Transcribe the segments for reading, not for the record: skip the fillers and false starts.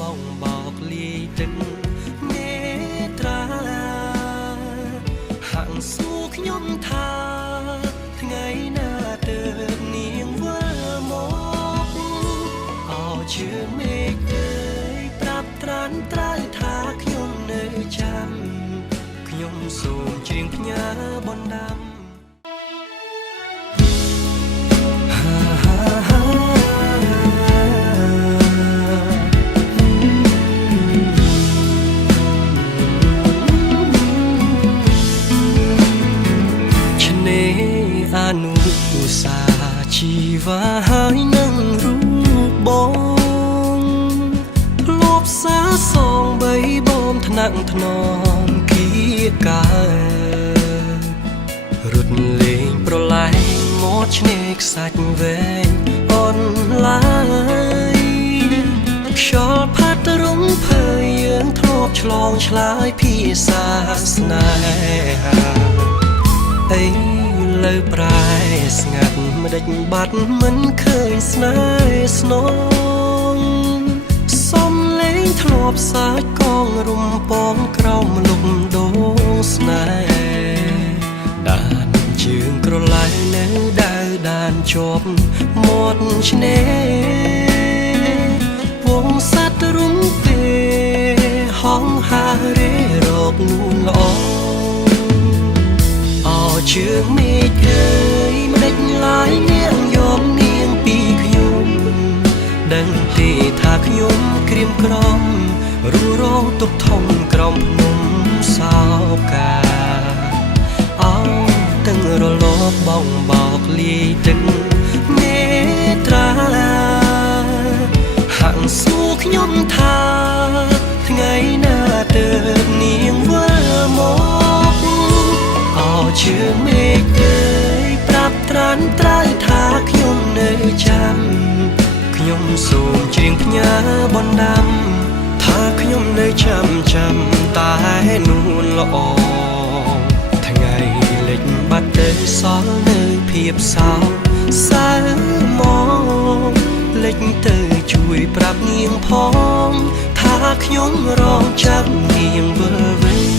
បងบอกលាយទឹកនេត្រាហាក់សួរខ្ញុំថាថ្ងៃណាទើបនាងវិលមកអោជឿមេឃអើយប្រាប់ត្រានត្រើយថាខ្ញុំនៅចាំខ្ញុំសូមច្រៀងផ្ញើបណ្ដាំអនុសាជីវាហើយនឹងរូបបងធ្លាប់សាសងបីបងថ្នាក់ថ្នមគៀការត់លេងប្រឡែងមកឆ្នេរខ្សាច់វែងអនឡាយខ្យល់ផាត់រំភើយយើងធ្លាប់ឆ្លងឆ្លើយភាសាស្នេហាអីលើប្រែស្ងាត់មិនដេចបាត់មិនឃើញស្នេហ៍ស្នងសំលេងធ្លាប់សាច់កងរំពងក្រោមលំដងស្នេហ៍ដានជើងក្រឡៃនៅដៅដានជាប់មាត់ឆ្នេរវងសត្វរំពេហងហារេរកនួនល្អជឿមេឃអើយមិនដេចឡាយនាងយកនាងពីខ្ញុំដឹងទេថាខ្ញុំក្រៀមក្រំរួរងទុកធំក្រំភ្នំសោកាអោទាំងរលកបងបោកលាយទឹកមេត្រាហាក់សួរខ្ញុំថាថ្ងៃណាទើបនាងវិលមកជឿមេឃអើយប្រាប់ត្រានត្រើយថាខ្ញុំនៅចាំខ្ញុំសូមច្រៀងផ្ញើបណ្ដាំថាខ្ញុំនៅចាំតែនួនល្អថ្ងៃលិចបាត់ទៅសល់នៅភាពសោកសៅមកលិចទៅជួយប្រាប់នាងផងថាខ្ញុំរងចាំនាងវិលវិញ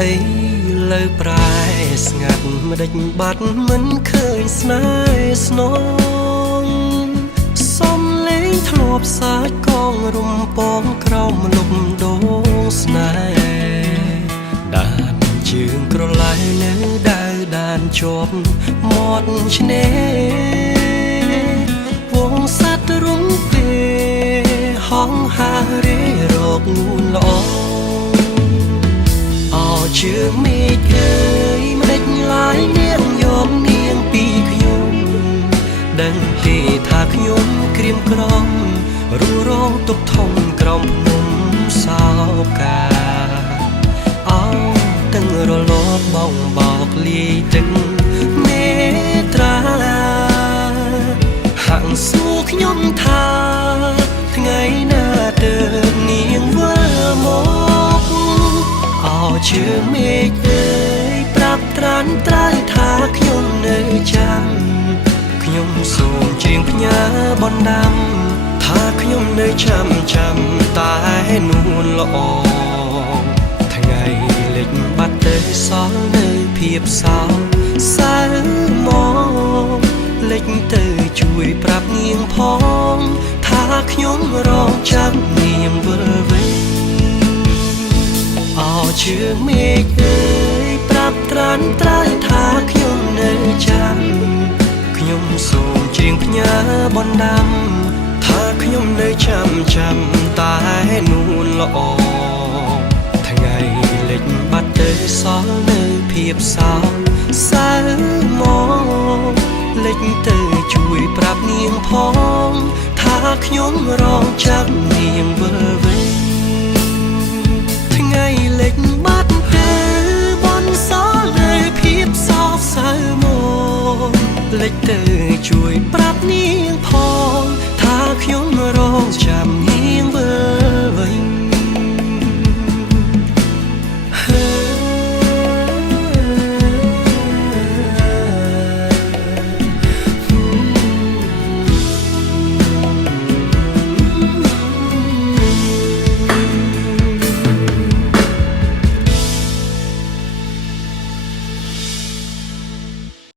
អីលើប្រែស្ងាត់មិនដេចបាត់មិនឃើញស្នេហ៍ស្នងសំលេងធ្លាប់សាច់កងរំពងក្រោមលំដងស្នេហ៍ដានជើងក្រឡៃនៅដៅដានជាប់មាត់ឆ្នេរវងសត្វរំពេហងហារេរកនួនល្អជឿមេឃអើយមិនដេចឡាយនាងយកនាងពីខ្ញុំដឹងទេថាខ្ញុំក្រៀមក្រំរួរងទុកធំក្រំភ្នំសោកាអោទាំងរលកបងបោកលាយទឹកមេត្រាហាក់សួរខ្ញុំថាថ្ងៃណាទើបនាងវិលមកជឿមេឃអើយប្រាប់ត្រានត្រើយថាខ្ញុំនៅចាំខ្ញុំសូមច្រៀងផ្ញើបណ្ដាំថាខ្ញុំនៅចាំតែនួនល្អថ្ងៃលិចបាត់ទៅសល់នៅភាពសោកសៅមកលិចទៅជួយប្រាប់នាងផងថាខ្ញុំរងចាំនាងវិលវិញជឿមេឃអើយប្រាប់ត្រានត្រើយថាខ្ញុំនៅចាំខ្ញុំសូមច្រៀងផ្ញើបណ្ដាំថាខ្ញុំនៅចាំតែនួនល្អថ្ងៃលិចបាត់ទៅសល់នៅភាពសោកសៅមកលិចទៅជួយប្រាប់នាងផងថា ខ្ញុំរងចាំនាងវិលវិញថ្ងៃលិចបាត់ទៅបនសល់នៅភាពសោកសៅមកលិចទៅជួយប្រាប់នាងផងថាខ្ញុំរងចាំ